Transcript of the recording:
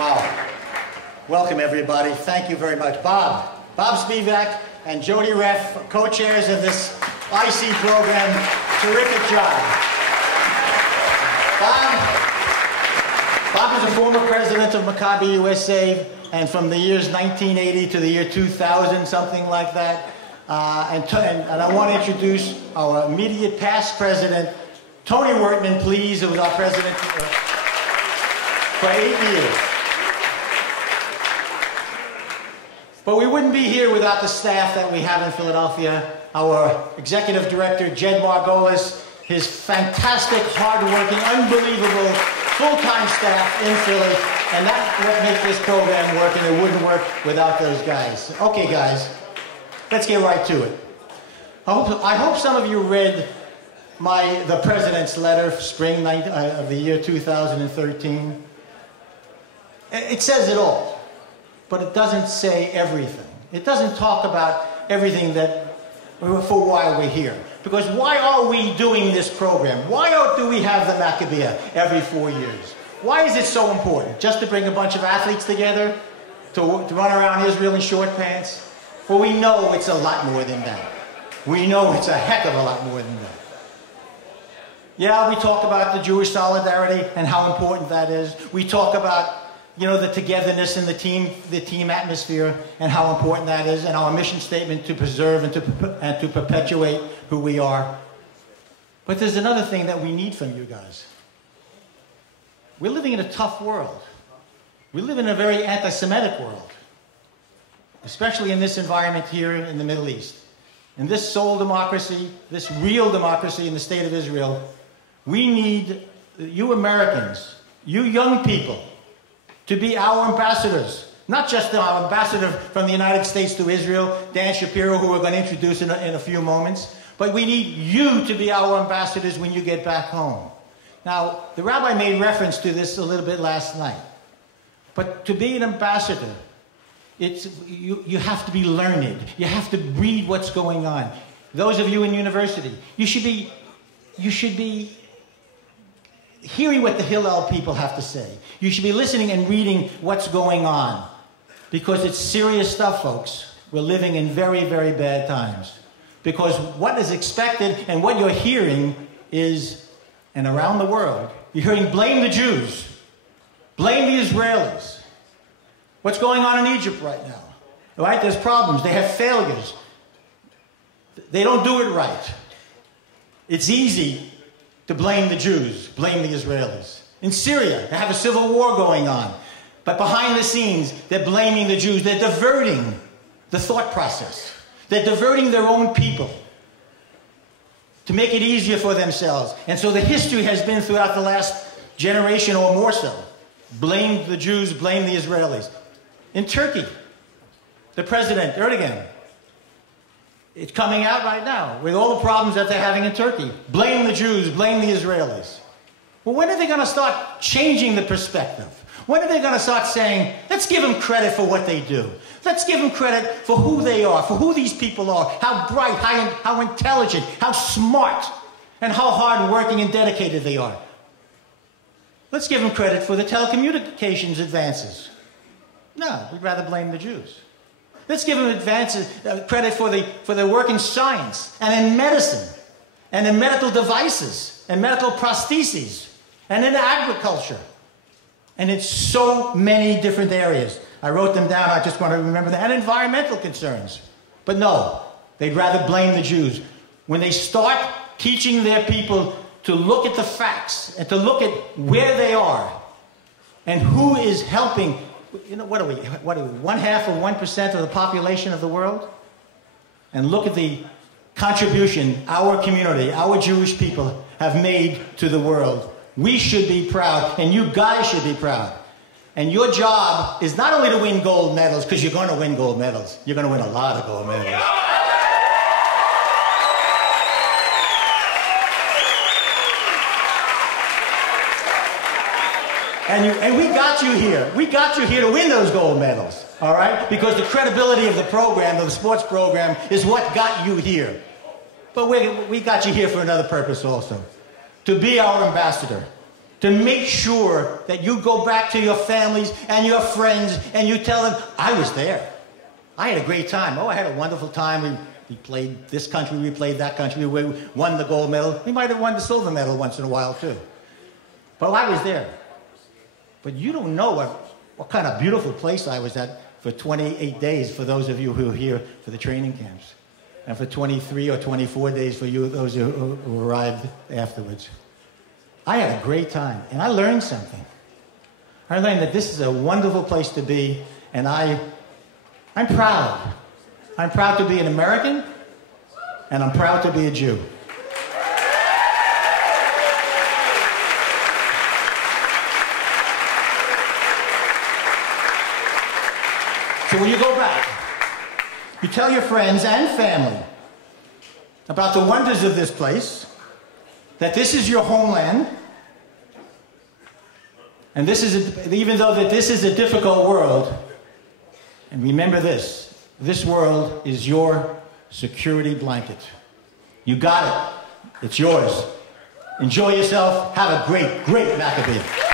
Wow. Welcome, everybody. Thank you very much. Bob Spivak and Jody Reff, co-chairs of this IC program. Terrific job. Bob is a former president of Maccabiah USA, and from the years 1980 to the year 2000, something like that. And I want to introduce our immediate past president, Tony Wertman, please, who was our president for 8 years. But we wouldn't be here without the staff that we have in Philadelphia. Our executive director, Jed Margolis, his fantastic, hard-working, unbelievable, full-time staff in Philly, and that's what makes this program work, and it wouldn't work without those guys. Okay, guys, let's get right to it. I hope some of you read the President's letter, spring of the year 2013. It says it all. But it doesn't say everything. It doesn't talk about everything for why we're here. Because why are we doing this program? Why do we have the Maccabiah every 4 years? Why is it so important? Just to bring a bunch of athletes together? To run around Israel in short pants? Well, we know it's a lot more than that. We know it's a heck of a lot more than that. Yeah, we talk about the Jewish solidarity and how important that is. We talk about the togetherness in the team atmosphere, and how important that is, and our mission statement to preserve and to perpetuate who we are. But there's another thing that we need from you guys. We're living in a tough world. We live in a very anti-Semitic world, especially in this environment here in the Middle East. In this sole democracy, this real democracy in the state of Israel, we need you Americans, you young people, to be our ambassadors. Not just our ambassador from the United States to Israel, Dan Shapiro, who we're going to introduce in a few moments, but we need you to be our ambassadors when you get back home. Now, the rabbi made reference to this a little bit last night, but to be an ambassador, you have to be learned. You have to read what's going on. Those of you in university, you should be hearing what the Hillel people have to say. You should be listening and reading what's going on. Because it's serious stuff, folks. We're living in very, very bad times. Because what is expected and what you're hearing is, and around the world, you're hearing blame the Jews. Blame the Israelis. What's going on in Egypt right now? Right? There's problems. They have failures. They don't do it right. It's easy to blame the Jews, blame the Israelis. In Syria, they have a civil war going on. But behind the scenes, they're blaming the Jews. They're diverting the thought process. They're diverting their own people to make it easier for themselves. And so the history has been throughout the last generation or more so. Blame the Jews, blame the Israelis. In Turkey, the president, Erdogan, it's coming out right now with all the problems that they're having in Turkey. Blame the Jews, blame the Israelis. Well, when are they going to start changing the perspective? When are they going to start saying, let's give them credit for what they do. Let's give them credit for who they are, for who these people are, how bright, how intelligent, how smart, and how hardworking and dedicated they are. Let's give them credit for the telecommunications advances. No, we'd rather blame the Jews. Let's give them credit for their work in science and in medicine and in medical devices and medical prostheses and in agriculture and in so many different areas. I wrote them down. I just want to remember that. And environmental concerns. But no, they'd rather blame the Jews. When they start teaching their people to look at the facts and to look at where they are and who is helping. What are we? 1/2 or 1% of the population of the world? And look at the contribution our community, our Jewish people have made to the world. We should be proud, and you guys should be proud. And your job is not only to win gold medals, because you're going to win gold medals. You're going to win a lot of gold medals. And we got you here. We got you here to win those gold medals, all right? Because the credibility of the program, of the sports program, is what got you here. But we got you here for another purpose also. To be our ambassador. to make sure that you go back to your families and your friends and you tell them, I was there. I had a great time. Oh, I had a wonderful time. We played this country, we played that country, we won the gold medal. We might have won the silver medal once in a while, too. But I was there. But you don't know what kind of beautiful place I was at for 28 days for those of you who are here for the training camps. And for 23 or 24 days for you, those who arrived afterwards. I had a great time, and I learned something. I learned that this is a wonderful place to be, and I'm proud. I'm proud to be an American, and I'm proud to be a Jew. So when you go back, you tell your friends and family about the wonders of this place, that this is your homeland, and even though that this is a difficult world, and remember this world is your security blanket. You got it. It's yours. Enjoy yourself. Have a great, great Maccabiah.